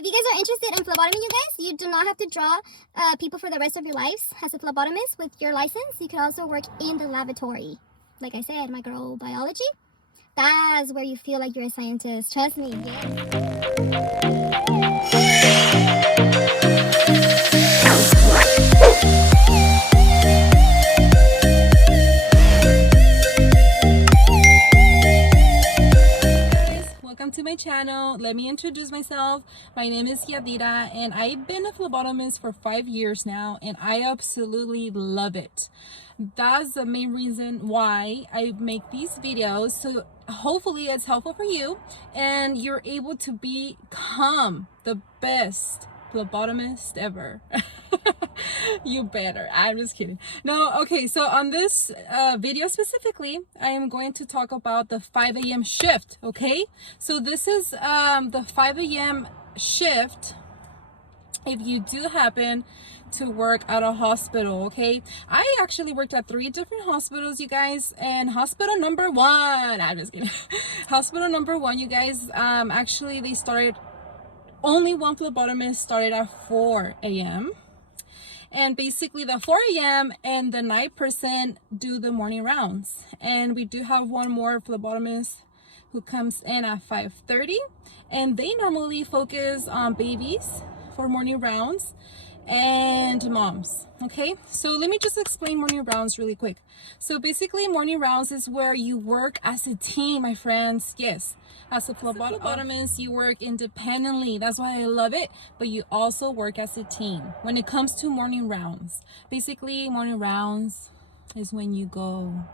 if you guys are interested in phlebotomy, you guys, you do not have to draw people for the rest of your lives as a phlebotomist with your license. You can also work in the laboratory. Like I said, microbiology, that's where you feel like you're a scientist. Trust me. Welcome to my channel. Let me introduce myself. My name is Yadira and I've been a phlebotomist for 5 years now and I absolutely love it. That's the main reason why I make these videos, so hopefully it's helpful for you and you're able to become the best phlebotomist ever. You better. I'm just kidding. No, okay, so on this video specifically, I am going to talk about the 5 a.m. shift, okay? So this is the 5 a.m. shift if you do happen to work at a hospital, okay? I actually worked at 3 different hospitals, you guys, and hospital number 1, I'm just kidding. Hospital number 1, you guys, actually they started, only one phlebotomist started at 4 a.m. And basically the 4 a.m. and the night person do the morning rounds. And we do have one more phlebotomist who comes in at 5:30, and they normally focus on babies for morning rounds and moms. Okay, so let me just explain morning rounds really quick. So basically morning rounds is where you work as a team, my friends. Yes, as a phlebotomist you work independently. That's why I love it, but you also work as a team when it comes to morning rounds. Basically morning rounds is when you go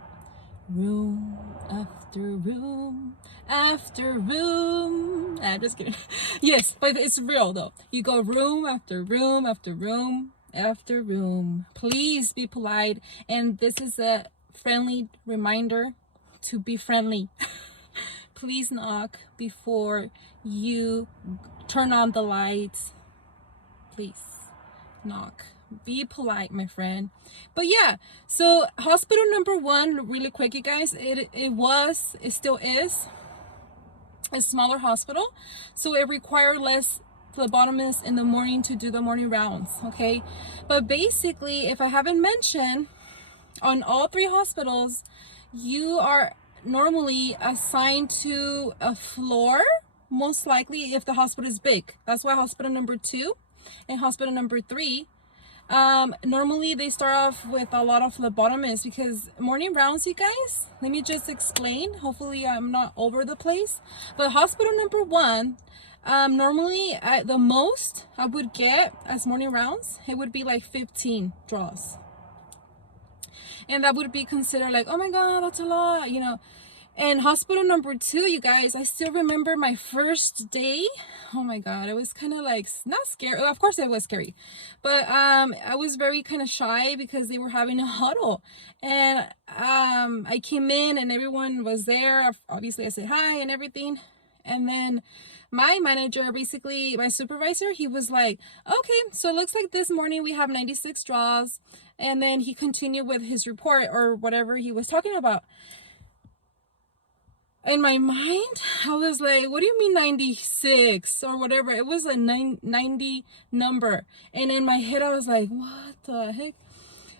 room after room after room. I'm just kidding. Yes, but it's real though. You go room after room after room after room. Please be polite, and this is a friendly reminder to be friendly. Please knock before you turn on the lights. Please knock. Be polite, my friend. But yeah, so hospital number 1, really quick, you guys, it still is a smaller hospital, so it required less phlebotomists in the morning to do the morning rounds, okay? But basically, if I haven't mentioned, on all 3 hospitals you are normally assigned to a floor, most likely if the hospital is big. That's why hospital number 2 and hospital number 3, normally they start off with a lot of phlebotomists, because morning rounds, you guys, let me just explain, hopefully I'm not over the place. But hospital number 1, normally the most I would get as morning rounds, it would be like 15 draws, and that would be considered like, oh my god, that's a lot, you know. And hospital number 2, you guys, I still remember my first day. Oh my god, it was kind of like, not scary, of course it was scary, but I was very kind of shy because they were having a huddle, and I came in and everyone was there. Obviously I said hi and everything, and then my manager, basically my supervisor, he was like, okay, so it looks like this morning we have 96 draws, and then he continued with his report or whatever he was talking about. In my mind, I was like, what do you mean 96 or whatever? It was a 90 number. And in my head, I was like, what the heck?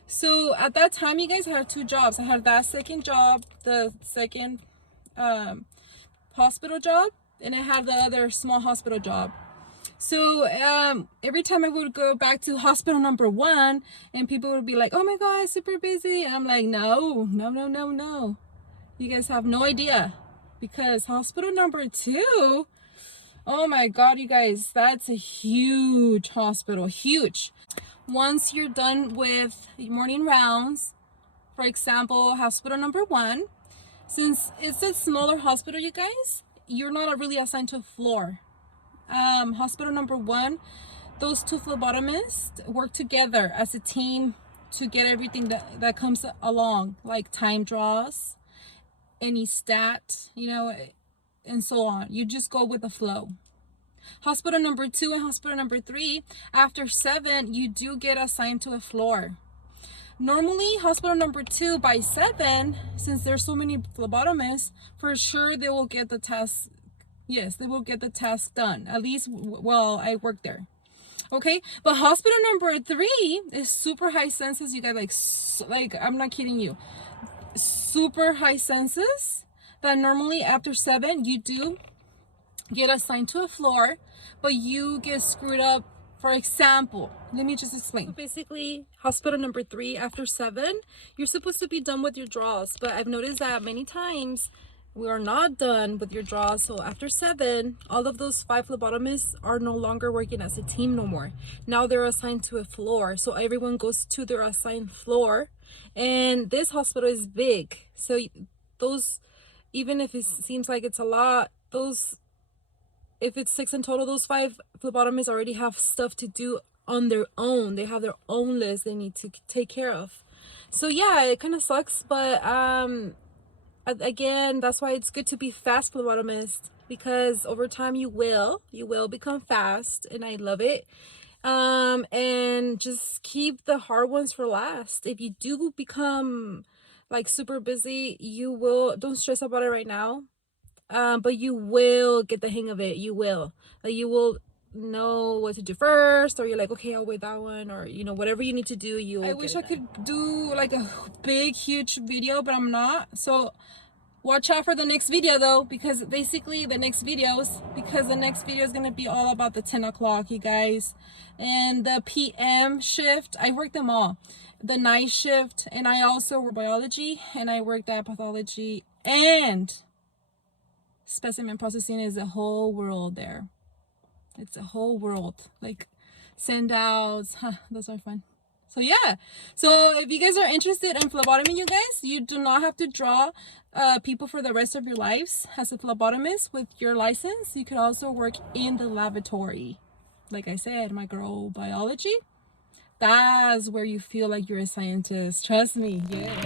So at that time, you guys, I had 2 jobs. I had that second job, the second hospital job, and I had the other small hospital job. So every time I would go back to hospital number 1, and people would be like, oh my god, super busy. And I'm like, no. You guys have no idea. Because hospital number 2, oh my god, you guys, that's a huge hospital, huge. Once you're done with morning rounds, for example, hospital number 1, since it's a smaller hospital, you guys, you're not really assigned to a floor. Hospital number 1, those 2 phlebotomists work together as a team to get everything that comes along, like time draws, any stat, you know, and so on. You just go with the flow. Hospital number 2 and hospital number 3, after 7, you do get assigned to a floor. Normally, hospital number 2 by 7, since there's so many phlebotomists, for sure they will get the test Yes, they will get the task done. At least, well, I work there. Okay, but hospital number 3 is super high census. You guys, like I'm not kidding you, super high census. That normally after 7 you do get assigned to a floor, but you get screwed up. For example, let me just explain. So basically, hospital number 3 after 7, you're supposed to be done with your draws, but I've noticed that many times we are not done with your draws. So after 7, all of those 5 phlebotomists are no longer working as a team no more. Now they're assigned to a floor, so everyone goes to their assigned floor. And this hospital is big, so those, even if it seems like it's a lot, those, if it's 6 in total, those 5 phlebotomists already have stuff to do on their own. They have their own list they need to take care of. So yeah, it kind of sucks, but again, that's why it's good to be fast phlebotomist, because over time you will become fast, and I love it. And just keep the hard ones for last. If you do become like super busy, don't stress about it right now. But you will get the hang of it. You will know what to do first, or you're like, okay, I'll wait that one, or whatever you need to do. I wish I could do like a big huge video, but I'm not. So watch out for the next video though, because basically the next video is gonna be all about the 10 o'clock, you guys, and the PM shift. I worked them all, the night shift, and I also work biology, and I worked at pathology, and specimen processing is a whole world there. It's a whole world, like send outs, those are fun. So yeah, so if you guys are interested in phlebotomy, you guys, you do not have to draw people for the rest of your lives as a phlebotomist. With your license, you could also work in the lavatory. Like I said, microbiology, that's where you feel like you're a scientist. Trust me, yes.